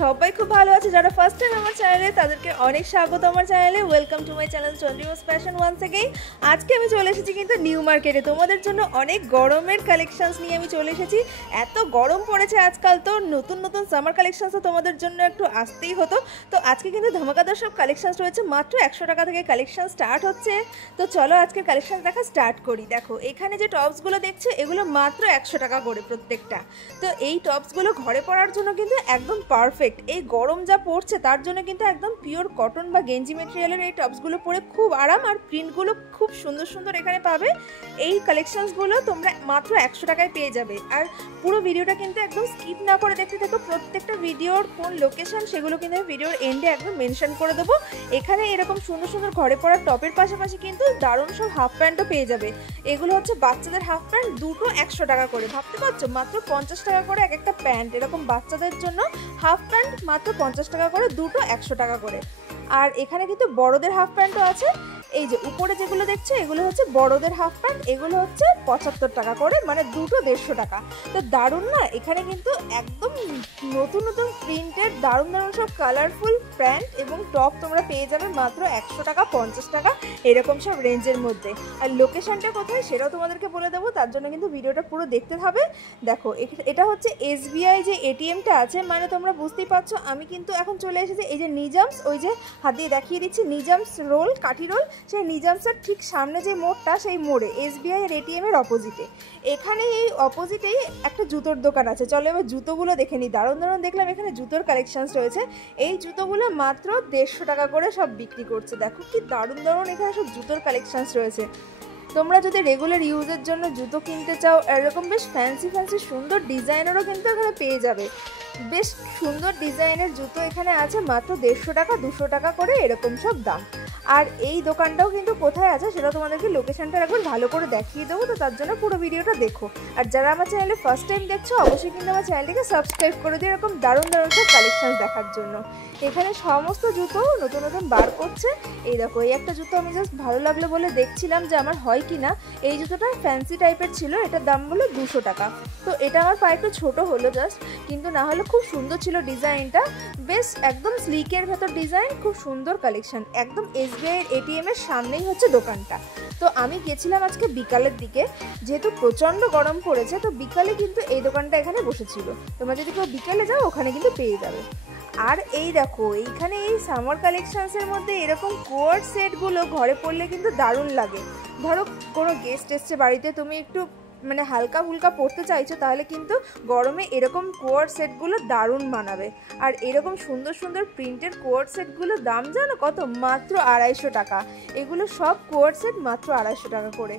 সবাই খুব ভালো আছে। যারা ফার্স্ট টাইম আমার চ্যানেলে তাদেরকে অনেক স্বাগত আমার চ্যানেলে। Welcome to my channel Chandrima's fashion once again. আজকে আমি চলে এসেছি কিন্তু নিউ মার্কেটে তোমাদের জন্য অনেক গরমের কালেকশনস নিয়ে আমি চলে এসেছি। এত গরম পড়েছে আজকাল, তো নতুন নতুন সামার কালেকশনসও তোমাদের জন্য একটু আসতেই হতো। তো আজকে কিন্তু ধামাকাদার সব কালেকশনস রয়েছে, মাত্র 100 টাকা থেকে কালেকশন স্টার্ট হচ্ছে। তো চলো আজকের কালেকশন দেখা স্টার্ট করি। দেখো এখানে যে টপসগুলো দেখছো এগুলো মাত্র 100 টাকা করে প্রত্যেকটা। তো এই টপসগুলো ঘরে পরার জন্য কিন্তু একদম পারফেক্ট। এই গরম যা পড়ছে তার জন্য কিন্তু একদম পিওর কটন বা গেঞ্জি মেটেরিয়ালের এই টপসগুলো পরে খুব আরাম, আর প্রিন্টগুলো খুব সুন্দর সুন্দর এখানে পাবে। এই কালেকশনসগুলো তোমরা মাত্র 100 টাকায় পেয়ে যাবে। আর পুরো ভিডিওটা কিন্তু একদম স্কিপ না করে দেখতে থাকো। প্রত্যেকটা ভিডিওর কোন লোকেশন সেগুলো কিন্তু আমি ভিডিওর এন্ডে একদম মেনশন করে দেবো। এখানে এরকম সুন্দর সুন্দর ঘরে পরার টপের পাশাপাশি কিন্তু দারুণ সব হাফ প্যান্টও পেয়ে যাবে। এগুলো হচ্ছে বাচ্চাদের হাফ প্যান্ট, দুটো 100 টাকা করে। ভাবতে পারছো মাত্র 50 টাকা করে এক একটা প্যান্ট। এরকম বাচ্চাদের জন্য হাফ প্যান্ট মাত্র 50 টাকা করে, দুটো 100 টাকা করে। আর এখানে কিন্তু বড়দের হাফ প্যান্টও আছে। এই যে উপরে যেগুলো দেখছো এগুলো হচ্ছে বড়দের হাফ প্যান্ট, এগুলো হচ্ছে 75 টাকা করে, মানে দুটো 150 টাকা। তো দারুণ না? এখানে কিন্তু একদম নতুন নতুন প্রিন্টের দারুণ দারুণ সব কালারফুল প্যান্ট এবং টপ তোমরা পেয়ে যাবে মাত্র 100 টাকা 50 টাকা এরকম সব রেঞ্জের মধ্যে। আর লোকেশনটা কোথায় সেটাও তোমাদেরকে বলে দেবো, তার জন্য কিন্তু ভিডিওটা পুরো দেখতে হবে। দেখো এটা হচ্ছে SBI যে ATMটা আছে, মানে তোমরা বুঝতেই পারছো আমি কিন্তু এখন চলে এসেছি এই যে নিজামস, ওই যে হাত দিয়ে দেখিয়ে দিচ্ছি নিজামস রোল, কাঠি রোল, সেই নিজামসের ঠিক সামনে যে মোড়টা সেই মোড়ে SBI এর ATM এর অপোজিটে। এখানে এই অপোজিটেই একটা জুতোর দোকান আছে। চলো এবার জুতোগুলো দেখে নিই। দারুণ দারুণ দেখলাম এখানে জুতোর কালেকশনস রয়েছে। এই জুতোগুলো মাত্র 150 টাকা করে সব বিক্রি করছে। দেখো কি দারুণ দারুণ এখানে সব জুতোর কালেকশনস রয়েছে। তোমরা যদি রেগুলার ইউজের জন্য জুতো কিনতে চাও, এরকম বেশ ফ্যান্সি ফ্যান্সি সুন্দর ডিজাইনেরও কিন্তু এখানে পেয়ে যাবে। বেশ সুন্দর ডিজাইনের জুতো এখানে আছে মাত্র 150 টাকা 200 টাকা করে এরকম সব দাম। আর এই দোকানটাও কিন্তু কোথায় আছে সেটা তোমাদেরকে লোকেশনটা একবার ভালো করে দেখিয়ে দেবো, তো তার জন্য পুরো ভিডিওটা দেখো। আর যারা আমার চ্যানেলে ফার্স্ট টাইম দেখছো অবশ্যই কিন্তু আমার চ্যানেলটিকে সাবস্ক্রাইব করে দিও এরকম দারুণ দারুণ সব কালেকশন দেখার জন্য। এখানে সমস্ত জুতো নতুন নতুন বার করছে। এই দেখো এই একটা জুতো আমি জাস্ট ভালো লাগলো বলে দেখছিলাম যে আমার হয় কি না। এই জুতোটা ফ্যান্সি টাইপের ছিল, এটার দাম হলো 200 টাকা। তো এটা আমার পায়ে একটু ছোটো হলো জাস্ট, কিন্তু না হলে খুব সুন্দর ছিল ডিজাইনটা। বেশ একদম স্লিকের ভেতর ডিজাইন, খুব সুন্দর কালেকশন। একদম SBI এর ATM এর সামনেই হচ্ছে দোকানটা। তো আমি গেছিলাম আজকে বিকালের দিকে, যেহেতু প্রচণ্ড গরম পড়েছে, তো বিকালে কিন্তু এই দোকানটা এখানে বসেছিল। তোমরা যদি কেউ বিকালে যাও ওখানে কিন্তু পেয়ে যাবে। আর এই দেখো এইখানে এই সামার কালেকশনসের মধ্যে এরকম কোয়ার্ড সেটগুলো ঘরে পরলে কিন্তু দারুণ লাগে। ধরো কোনো গেস্ট এসছে বাড়িতে, তুমি একটু মানে হালকা ফুলকা পরতে চাইছো, তাহলে কিন্তু গরমে এরকম কোয়ার্ড সেটগুলো দারুণ মানাবে। আর এরকম সুন্দর সুন্দর প্রিন্টের কোয়ার্ড সেটগুলো দাম জানো কত? মাত্র 250 টাকা। এগুলো সব কোয়ার্ড সেট মাত্র 250 টাকা করে।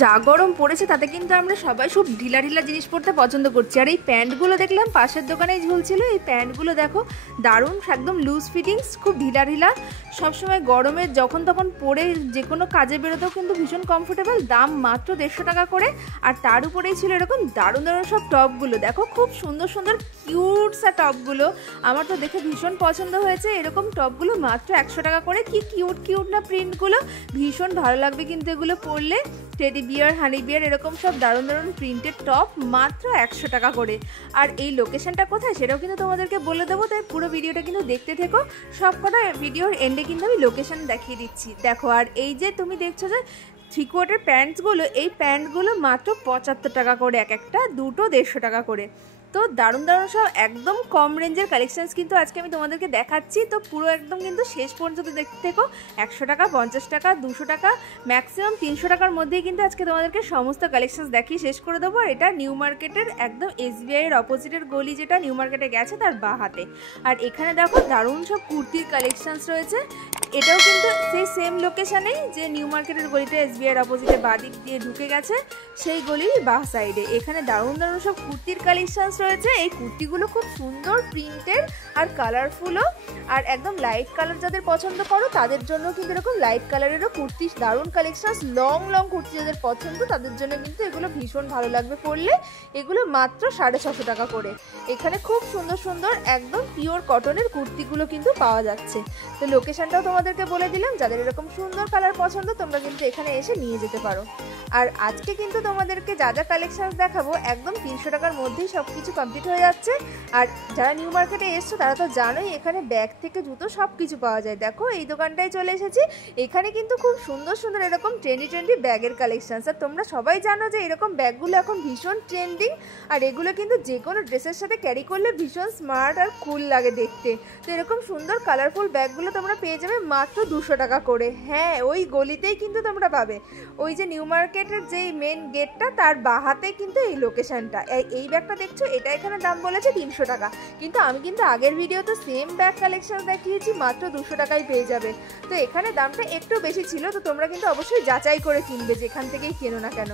যা গরম পড়েছে তাতে কিন্তু আমরা সবাই খুব ঢিলা ঢিলা জিনিস পরতে পছন্দ করছি। আর এই প্যান্টগুলো দেখলাম পাশের দোকানেই ঝুলছিল, এই প্যান্টগুলো দেখো দারুণ, একদম লুজ ফিটিংস, খুব ঢিলা ঢিলা। সবসময় গরমে যখন তখন পরে যে কোনো কাজে বেরোতেও কিন্তু ভীষণ কমফোর্টেবল। দাম মাত্র 150 টাকা করে। আর তার উপরেই ছিল এরকম দারুণ দারুণ সব টপগুলো। দেখো খুব সুন্দর সুন্দর কিউট সা টপগুলো, আমার তো দেখে ভীষণ পছন্দ হয়েছে। এরকম টপগুলো মাত্র 100 টাকা করে। কি কিউট কিউট না প্রিন্টগুলো, ভীষণ ভালো লাগবে কিন্তু এগুলো পরলে। টেডি বিয়ার, হানি বিয়ার, এরকম সব দারুণ দারুণ প্রিন্টেড টপ মাত্র 100 টাকা করে। আর এই লোকেশনটা কোথায় সেটাও কিন্তু তোমাদেরকে বলে দেবো, তাই পুরো ভিডিওটা কিন্তু দেখতে থেকো। সব কটা ভিডিওর এন্ডে কিন্তু আমি লোকেশন দেখিয়ে দিচ্ছি। দেখো আর এই যে তুমি দেখছো যে 3/4 প্যান্টসগুলো, এই প্যান্টগুলো মাত্র 75 টাকা করে এক একটা, দুটো 150 টাকা করে। তো দারুণ দারুণ সব একদম কম রেঞ্জের কালেকশানস কিন্তু আজকে আমি তোমাদেরকে দেখাচ্ছি। তো পুরো একদম কিন্তু শেষ পর্যন্ত দেখতে থেকো। 100 টাকা 50 টাকা 200 টাকা ম্যাক্সিমাম 300 টাকার মধ্যেই কিন্তু আজকে তোমাদেরকে সমস্ত কালেকশানস দেখিয়ে শেষ করে দেবো। আর এটা নিউ মার্কেটের একদম SBI এর অপোজিটের গলি, যেটা নিউ মার্কেটে গেছে তার বাঁ হাতে। আর এখানে দেখো দারুণ সব কুর্তির কালেকশানস রয়েছে। এটাও কিন্তু সেই সেম লোকেশানেই, যে নিউ মার্কেটের গলিতে SBI এর অপোজিটে বাঁ দিক দিয়ে ঢুকে গেছে সেই গলির বাঁ সাইডে। এখানে দারুণ দারুণ সব কুর্তির কালেকশানস রয়েছে। এই কুর্তিগুলো খুব সুন্দর প্রিন্টের আর কালারফুলও। আর একদম লাইট কালার যাদের পছন্দ করো তাদের জন্য কিন্তু এরকম লাইট কালারেরও কুর্তি দারুণ কালেকশানস। লং লং কুর্তি যাদের পছন্দ তাদের জন্য কিন্তু এগুলো ভীষণ ভালো লাগবে পরলে। এগুলো মাত্র 650 টাকা করে। এখানে খুব সুন্দর সুন্দর একদম পিওর কটনের কুর্তিগুলো কিন্তু পাওয়া যাচ্ছে। তো লোকেশনটাও তোমাদেরকে বলে দিলাম, যাদের এরকম সুন্দর কালার পছন্দ তোমরা কিন্তু এখানে এসে নিয়ে যেতে পারো। আর আজকে কিন্তু তোমাদেরকে যা যা কালেকশন দেখাবো একদম 300 টাকার মধ্যেই সব কিছু কমপ্লিট হয়ে যাচ্ছে। আর যারা নিউ মার্কেটে এসছো তারা তো জানোই এখানে ব্যাগ থেকে জুতো সব কিছু পাওয়া যায়। দেখো এই দোকানটায় চলে এসেছি, এখানে কিন্তু খুব সুন্দর সুন্দর এরকম ট্রেন্ডি ব্যাগের কালেকশন। আর তোমরা সবাই জানো যে এরকম ব্যাগগুলো এখন ভীষণ ট্রেন্ডিং, আর এগুলো কিন্তু যে কোনো ড্রেসের সাথে ক্যারি করলে ভীষণ স্মার্ট আর কুল লাগে দেখতে। তো এরকম সুন্দর কালারফুল ব্যাগগুলো তোমরা পেয়ে যাবে মাত্র 200 টাকা করে। হ্যাঁ, ওই গলিতেই কিন্তু তোমরা পাবে, ওই যে নিউ মার্কেটের যেই মেন গেটটা তার বাহাতে কিন্তু এই লোকেশনটা। এই ব্যাগটা দেখছো, এটা এখানে দাম বলেছে 300 টাকা, কিন্তু আমি কিন্তু আগের ভিডিওতে সেম ব্যাগ কালেকশন দেখিয়েছি, মাত্র 200 টাকায় পেয়ে যাবে। তো এখানে দামটা একটু বেশি ছিল, তো তোমরা কিন্তু অবশ্যই যাচাই করে কিনবে যেখান থেকেই কেনো না কেন।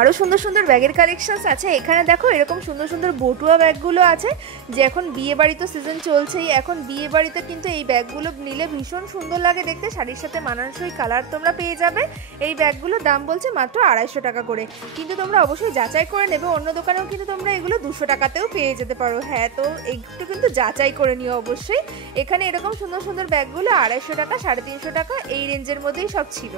আরও সুন্দর সুন্দর ব্যাগের কালেকশনস আছে এখানে। দেখো এরকম সুন্দর সুন্দর বটুয়া ব্যাগগুলো আছে, যে এখন বিয়ে বাড়ি তো সিজন চলছেই, এখন বিয়ে বাড়িতে কিন্তু এই ব্যাগগুলো নিলে ভীষণ সুন্দর লাগে দেখতে, শাড়ির সাথে মানানসই কালার তোমরা পেয়ে যাবে। এই ব্যাগগুলোর দাম বলছে মাত্র 250 টাকা করে, কিন্তু তোমরা অবশ্যই যাচাই করে নেবে, অন্য দোকানেও কিন্তু তোমরা এগুলো 200 টাকাতেও পেয়ে যেতে পারো। হ্যাঁ, তো একটু কিন্তু যাচাই করে নিও অবশ্যই। এখানে এরকম সুন্দর সুন্দর ব্যাগগুলো 250 টাকা, 350 টাকা এই রেঞ্জের মধ্যেই সব ছিল।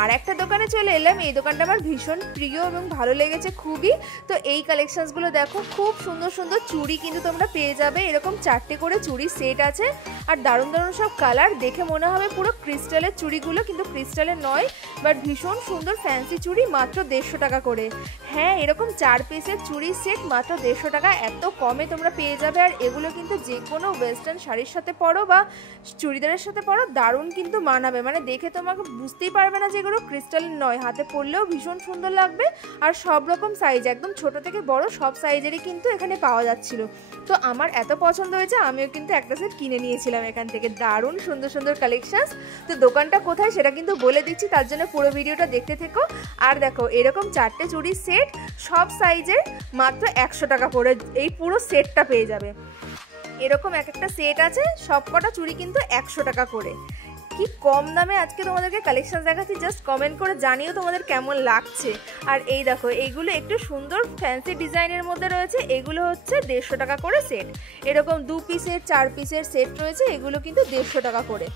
আর একটা দোকানে চলে এলাম, এই দোকানটা আমার ভীষণ প্রিয় এবং ভালো লেগেছে খুবই। তো এই কালেকশনসগুলো দেখো, খুব সুন্দর সুন্দর চুড়ি কিন্তু তোমরা পেয়ে যাবে, এরকম 4টে করে চুড়ি সেট আছে, আর দারুণ দারুণ সব কালার, দেখে মনে হবে পুরো ক্রিস্টালের চুড়িগুলো, কিন্তু ক্রিস্টালের নয়, বাট ভীষণ সুন্দর ফ্যান্সি চুড়ি, মাত্র 150 টাকা করে। হ্যাঁ, এরকম 4 পিসের চুড়ি সেট মাত্র 150 টাকা, এত কমে তোমরা পেয়ে যাবে। আর এগুলো কিন্তু যে কোনো ওয়েস্টার্ন শাড়ির সাথে পরো বা চুড়িদারের সাথে পরো, দারুণ কিন্তু মানাবে, মানে দেখে তোমাকে বুঝতেই পারবে না যে এগুলো ক্রিস্টালের নয়, হাতে পরলেও ভীষণ সুন্দর লাগবে। আর সব রকম সাইজ, একদম ছোট থেকে বড় সব সাইজেরই কিন্তু এখানে পাওয়া যাচ্ছিল। তো আমার এত পছন্দ হয়েছে, আমিও কিন্তু একটা সেট কিনে নিয়েছিলাম এখান থেকে। দারুণ সুন্দর সুন্দর কালেকশনস। তো দোকানটা কোথায় সেটা কিন্তু বলে দিচ্ছি, তার জন্য পুরো ভিডিওটা দেখতে থেকো। আর দেখো এরকম 4টে চুড়ির সেট সব সাইজের মাত্র 100 টাকা করে এই পুরো সেটটা পেয়ে যাবে। এরকম একটা সেট আছে, সব কটা চুড়ি কিন্তু 100 টাকা করে। কি কম দামে আজকে তোমাদেরকে কালেকশন দেখাচ্ছি, জাস্ট কমেন্ট করে জানিও তোমাদের কেমন লাগছে। আর এই দেখো এইগুলো একটু সুন্দর ফ্যান্সি ডিজাইনের মধ্যে রয়েছে, এগুলো হচ্ছে 150 টাকা করে সেট। এরকম 2 পিসের 4 পিসের সেট রয়েছে, এগুলো কিন্তু 150 টাকা করে।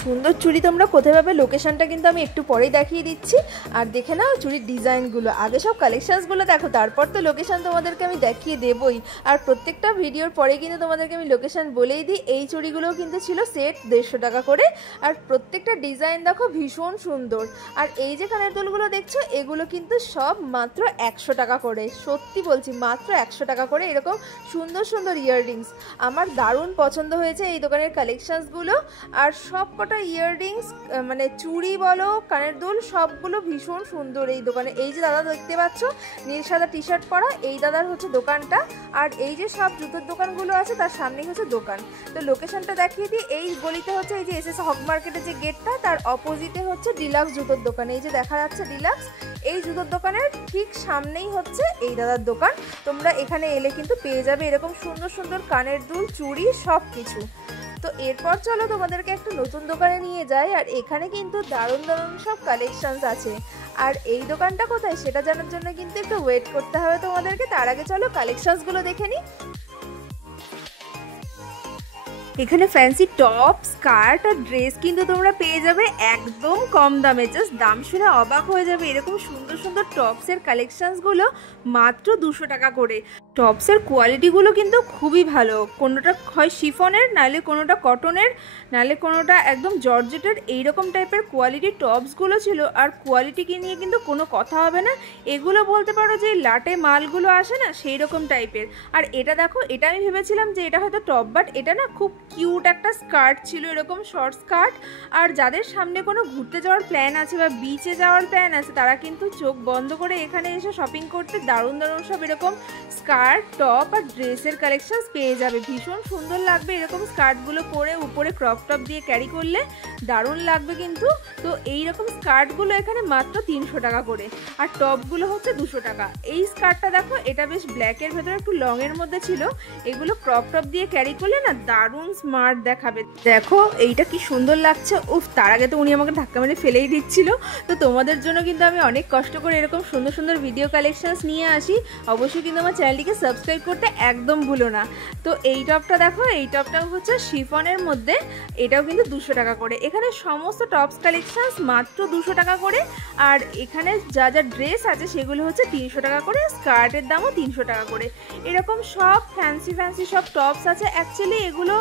সুন্দর চুড়ি তোমরা কোথায় পাবে লোকেশনটা কিন্তু আমি একটু পরেই দেখিয়ে দিচ্ছি। আর দেখে নাও চুড়ির ডিজাইনগুলো, আগে সব কালেকশনসগুলো দেখো, তারপর তো লোকেশন তোমাদেরকে আমি দেখিয়ে দেবই। আর প্রত্যেকটা ভিডিওর পরে কিন্তু তোমাদেরকে আমি লোকেশন বলেই দিই। এই চুড়িগুলোও কিন্তু ছিল সেট 150 টাকা করে, আর প্রত্যেকটা ডিজাইন দেখো ভীষণ সুন্দর। আর এই যে কানের দুলগুলো দেখছো, এগুলো কিন্তু সব মাত্র 100 টাকা করে, সত্যি বলছি মাত্র 100 টাকা করে। এরকম সুন্দর সুন্দর ইয়াররিংস আমার দারুণ পছন্দ হয়েছে এই দোকানের কালেকশনসগুলো। আর সব কটা ইয়াররিংস মানে চুড়ি বলো কানের দুল সবগুলো ভীষণ সুন্দর এই দোকানে। এই যে দাদা দেখতে পাচ্ছ নীল সাদা টি শার্ট পরা, এই দাদার হচ্ছে দোকানটা। আর এই যে সব জুতোর দোকানগুলো আছে তার সামনেই হচ্ছে দোকান। তো লোকেশনটা দেখিয়ে দিই, এই গলিতে হচ্ছে এই যে এসএস হক মার্কেটের যে গেটটা তার অপোজিটে হচ্ছে ডিলাক্স জুতোর দোকান, এই যে দেখা যাচ্ছে ডিলাক্স, এই জুতোর দোকানের ঠিক সামনেই হচ্ছে এই দাদার দোকান। তোমরা এখানে এলে কিন্তু পেয়ে যাবে এরকম সুন্দর সুন্দর কানের দুল চুড়ি সব কিছু। তো এরপর চলো তোমাদেরকে একটা নতুন দোকানে নিয়ে যাই, আর এখানে কিন্তু দারুণ দারুণ সব কালেকশনস আছে। আর এই দোকানটা কোথায় সেটা জানার জন্য কিন্তু একটু ওয়েট করতে হবে তোমাদেরকে, তার আগে চলো কালেকশনসগুলো দেখে নিই। এখানে ফ্যান্সি টপ স্কার্ট আর ড্রেস কিন্তু তোমরা পেয়ে যাবে একদম কম দামে, জাস্ট দাম শুনে অবাক হয়ে যাবে। এরকম সুন্দর সুন্দর টপসের কালেকশনসগুলো মাত্র 200 টাকা করে। টপসের কোয়ালিটিগুলো কিন্তু খুবই ভালো, কোনোটা হয় শিফনের, নাহলে কোনোটা কটনের, নাহলে কোনোটা একদম জর্জেটের, এইরকম টাইপের কোয়ালিটির টপসগুলো ছিল। আর কোয়ালিটিকে নিয়ে কিন্তু কোনো কথা হবে না, এগুলো বলতে পারো যে লাটে মালগুলো আসে না সেই রকম টাইপের। আর এটা দেখো, এটা আমি ভেবেছিলাম যে এটা হয়তো টপ, বাট এটা না খুব কিউট একটা স্কার্ট ছিল, এরকম শর্ট স্কার্ট। আর যাদের সামনে কোনো ঘুরতে যাওয়ার প্ল্যান আছে বা বিচে যাওয়ার প্ল্যান আছে তারা কিন্তু চোখ বন্ধ করে এখানে এসে শপিং করতে দারুণ দারুণ সব এরকম স্কার্ট টপ আর ড্রেসের কালেকশনস পেয়ে যাবে। ভীষণ সুন্দর লাগবে এরকম স্কার্টগুলো পরে, উপরে ক্রপ টপ দিয়ে ক্যারি করলে দারুণ লাগবে কিন্তু। তো এইরকম স্কার্টগুলো এখানে মাত্র 300 টাকা করে, আর টপগুলো হচ্ছে 200 টাকা। এই স্কার্টটা দেখো, এটা বেশ ব্ল্যাকের ভেতরে একটু লংয়ের মধ্যে ছিল, এগুলো ক্রপ টপ দিয়ে ক্যারি করলে না দারুণ স্মার্ট দেখাবে। দেখো এইটা কি সুন্দর লাগছে, উফ! তার আগে তো উনি আমাকে ধাক্কা মেরে ফেলেই দিচ্ছিল। তো তোমাদের জন্য কিন্তু আমি অনেক কষ্ট করে এরকম সুন্দর সুন্দর ভিডিও কালেকশনস নিয়ে আসি। অবশ্যই কিন্তু আমার চ্যানেলটিকে চ্যানেলটাকে সাবস্ক্রাইব করতে একদম ভুলো না। তো এই টপটা দেখো, এই টপটা হচ্ছে শিফনের মধ্যে, এটাও কিন্তু 200 টাকা করে। এখানে সমস্ত টপস কালেকশানস মাত্র 200 টাকা করে। আর এখানে যা যা ড্রেস আছে সেগুলো হচ্ছে 300 টাকা করে, স্কার্টের দামও 300 টাকা করে। এরকম সব ফ্যান্সি সব টপস আছে। অ্যাকচুয়ালি এগুলো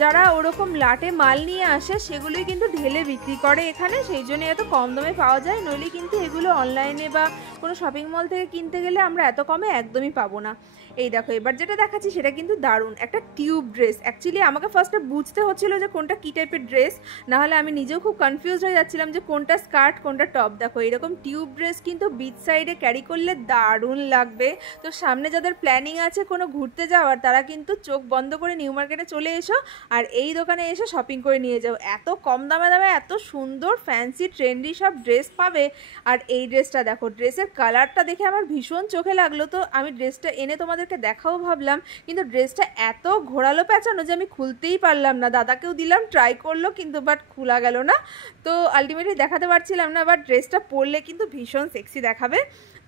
যারা ওরকম লাটে মাল নিয়ে আসে সেগুলোই কিন্তু ঢেলে বিক্রি করে এখানে, সেই জন্য এত কম দামে পাওয়া যায়। নইলে কিন্তু এগুলো অনলাইনে বা কোনো শপিং মল থেকে কিনতে গেলে আমরা এত কমে একদমই পাবো না। এই দেখো এবার যেটা দেখাচ্ছি সেটা কিন্তু দারুণ একটা টিউব ড্রেস। অ্যাকচুয়ালি আমাকে ফার্স্টে বুঝতে হচ্ছিলো যে কোনটা কী টাইপের ড্রেস, নাহলে আমি নিজেও খুব কনফিউজ হয়ে যাচ্ছিলাম যে কোনটা স্কার্ট কোনটা টপ। দেখো এরকম টিউব ড্রেস কিন্তু বিচ সাইডে ক্যারি করলে দারুণ লাগবে। তো সামনে যাদের প্ল্যানিং আছে কোনো ঘুরতে যাওয়ার, তারা কিন্তু চোখ বন্ধ করে নিউ মার্কেটে চলে এসো আর এই দোকানে এসে শপিং করে নিয়ে যাও। এত কম দামে এত সুন্দর ফ্যান্সি ট্রেন্ডি সব ড্রেস পাবে। আর এই ড্রেসটা দেখো, ড্রেসের কালারটা দেখে আমার ভীষণ চোখে লাগলো। তো আমি ড্রেসটা এনে তোমাদেরকে দেখাও ভাবলাম, কিন্তু ড্রেসটা এত ঘোরালো পেঁচানো যে আমি খুলতেই পারলাম না। দাদাকেও দিলাম, ট্রাই করলো, কিন্তু বাট খোলা গেল না। তো আলটিমেটলি দেখাতে পারছিলাম না। বাট ড্রেসটা পরলে কিন্তু ভীষণ সেক্সি দেখাবে।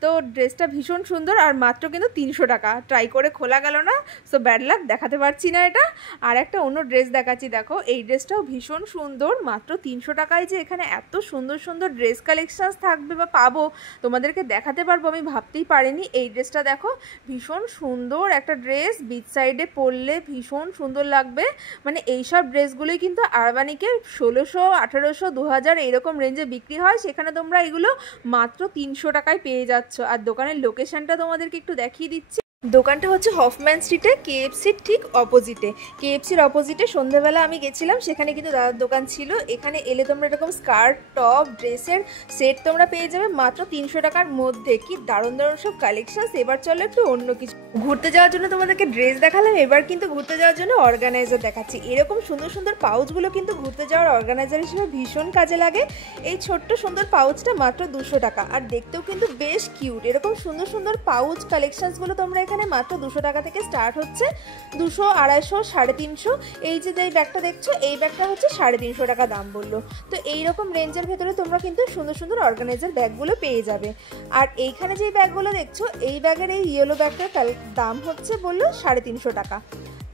তো ড্রেসটা ভীষণ সুন্দর আর মাত্র কিন্তু 300 টাকা। ট্রাই করে খোলা গেল না, সো ব্যাড লাক, দেখাতে পারছি না এটা। আর একটা অন্য ড্রেস দেখাচ্ছি, দেখো এই ড্রেসটাও ভীষণ সুন্দর। মাত্র 300 টাকায় যে এখানে এত সুন্দর সুন্দর ড্রেস কালেকশানস থাকবে বা পাবো, তোমাদেরকে দেখাতে পারবো আমি ভাবতেই পারিনি। এই ড্রেসটা দেখো, ভীষণ সুন্দর একটা ড্রেস, বিচ সাইডে পরলে ভীষণ সুন্দর লাগবে। মানে এইসব ড্রেসগুলোই কিন্তু আরবানিকে 1600, 1800, 2000 এইরকম রেঞ্জে বিক্রি হয়, সেখানে তোমরা এগুলো মাত্র 300 টাকায় পেয়ে যাচ্ছ। আর দোকানের লোকেশনটা তোমাদেরকে একটু দেখিয়ে দিচ্ছি। দোকানটা হচ্ছে হফম্যান স্ট্রিটে, কেএফসির ঠিক অপোজিটে। কেএফসির অপোজিটে সন্ধ্যেবেলা আমি গেছিলাম, সেখানে কিন্তু দাদার দোকান ছিল। এখানে এলে তোমরা এরকম স্কার্ট টপ ড্রেসের সেট তোমরা পেয়ে যাবে মাত্র 300 টাকার মধ্যে। কি দারুণ দারুণ সব কালেকশনস। এবার চলো একটু অন্য কিছু। ঘুরতে যাওয়ার জন্য তোমাদেরকে ড্রেস দেখালাম, এবার কিন্তু ঘুরতে যাওয়ার জন্য অর্গানাইজার দেখাচ্ছি। এরকম সুন্দর সুন্দর পাউচগুলো কিন্তু ঘুরতে যাওয়ার অর্গানাইজার হিসেবে ভীষণ কাজে লাগে। এই ছোট্ট সুন্দর পাউচটা মাত্র 200 টাকা, আর দেখতেও কিন্তু বেশ কিউট। এরকম সুন্দর সুন্দর পাউচ কালেকশনসগুলো তোমরা এখানে মাত্র 200 টাকা থেকে স্টার্ট হচ্ছে। 200, 250, 350। এই যে ব্যাগটা দেখছো, এই ব্যাগটা হচ্ছে 350 টাকা দাম বললো। তো এইরকম রেঞ্জের ভেতরে তোমরা কিন্তু সুন্দর সুন্দর অর্গানাইজার ব্যাগগুলো পেয়ে যাবে। আর এইখানে যে ব্যাগগুলো দেখছো, এই ব্যাগের এই ইয়েলো ব্যাগটার দাম হচ্ছে বললো 350 টাকা।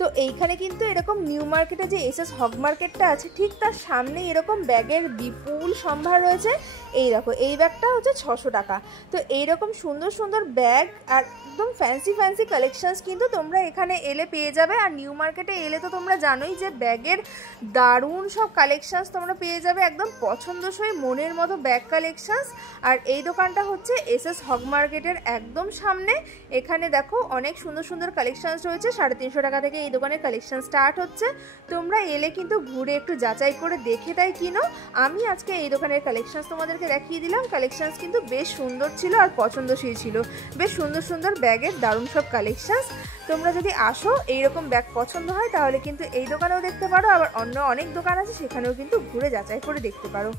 তো এইখানে কিন্তু এরকম নিউ মার্কেটে যে এসএস হগ মার্কেটটা আছে, ঠিক তার সামনে এরকম ব্যাগের বিপুল সম্ভার রয়েছে। এই দেখো এই ব্যাগটা হচ্ছে 600 টাকা। তো এইরকম সুন্দর সুন্দর ব্যাগ আর একদম ফ্যান্সি কালেকশনস কিন্তু তোমরা এখানে এলে পেয়ে যাবে। আর নিউ মার্কেটে এলে তো তোমরা জানোই যে ব্যাগের দারুণ সব কালেকশনস তোমরা পেয়ে যাবে, একদম পছন্দসই মনের মতো ব্যাগ কালেকশনস। আর এই দোকানটা হচ্ছে এসএস হগ মার্কেটের একদম সামনে। এখানে দেখো অনেক সুন্দর সুন্দর কালেকশনস রয়েছে। 350 টাকা থেকে এই দোকানের কালেকশন স্টার্ট হচ্ছে। তোমরা এলে কিন্তু ঘুরে একটু যাচাই করে দেখে তাই কিনো। আমি আজকে এই দোকানের কালেকশনস তোমাদেরকে দেখিয়ে দিলাম। কালেকশনস কিন্তু বেশ সুন্দর ছিল আর পছন্দসই ছিল। বেশ সুন্দর সুন্দর ব্যাগের দারুণ সব কালেকশনস। তোমরা যদি আসো এইরকম ব্যাগ পছন্দ হয় তাহলে কিন্তু এই দোকানেও দেখতে পারো, আবার অন্য অনেক দোকান আছে সেখানেও কিন্তু ঘুরে যাচাই করে দেখতে পারো।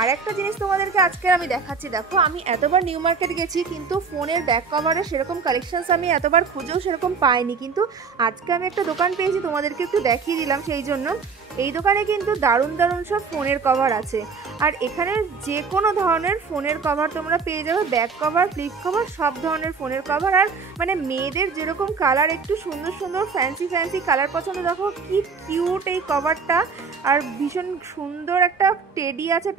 আর একটা জিনিস তোমাদেরকে আজকে আমি দেখাচ্ছি, দেখো আমি এতবার নিউ মার্কেট গেছি কিন্তু ফোনের ব্যাক কভারের সেরকম কালেকশনস আমি এতবার খুঁজেও সেরকম পাইনি, কিন্তু আজকে আমি একটা দোকান পেয়েছি, তোমাদেরকে একটু দেখিয়ে দিলাম। সেই জন্য এই দোকানে কিন্তু দারুণ দারুণ সব ফোনের কভার আছে। আর এখানে যে কোনো ধরনের ফোনের কভার তোমরা পেয়ে যাবে, ব্যাক কভার, ফ্লিপ কভার, সব ধরনের ফোনের কভার। আর মানে মেয়েদের যেরকম কালার একটু সুন্দর সুন্দর ফ্যান্সি কালার পছন্দ, দেখো কি কিউট এই কভারটা। আর ভীষণ সুন্দর একটা টেডি আছে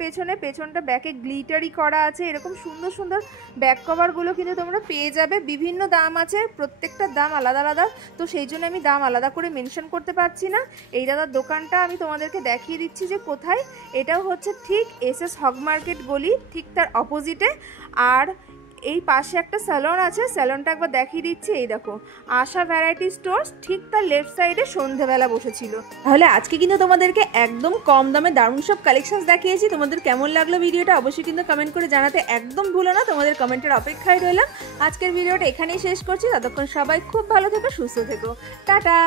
পেছনটা ব্যাকে গ্লিটারি করা আছে। এরকম সুন্দর সুন্দর ব্যাক কভারগুলো কিন্তু তোমরা পেয়ে যাবে। বিভিন্ন দাম আছে, প্রত্যেকটার দাম আলাদা আলাদা, তো সেই জন্য আমি দাম আলাদা করে মেনশন করতে পারছি না। এই দাদার দোকানটা আমি তোমাদেরকে দেখিয়ে দিচ্ছি যে কোথায়। এটাও হচ্ছে ঠিক এসএস হগ মার্কেট গলি, ঠিক তার অপোজিটে। আর এই পাশে একটা স্যালন আছে, স্যালনটা একবার দেখিয়ে দিচ্ছি। এই দেখো আশা ভ্যারাইটি স্টোর্স, ঠিক তার লেফট সাইডে সন্ধ্যেবেলা বসেছিল। তাহলে আজকে কিন্তু তোমাদেরকে একদম কম দামে দারুণ সব কালেকশনস দেখিয়েছি। তোমাদের কেমন লাগলো ভিডিওটা অবশ্যই কিন্তু কমেন্ট করে জানাতে একদম ভুলো না। তোমাদের কমেন্টের অপেক্ষায় রইলাম। আজকের ভিডিওটা এখানেই শেষ করছি। ততক্ষণ সবাই খুব ভালো থেকো, সুস্থ থেকো, টাটা।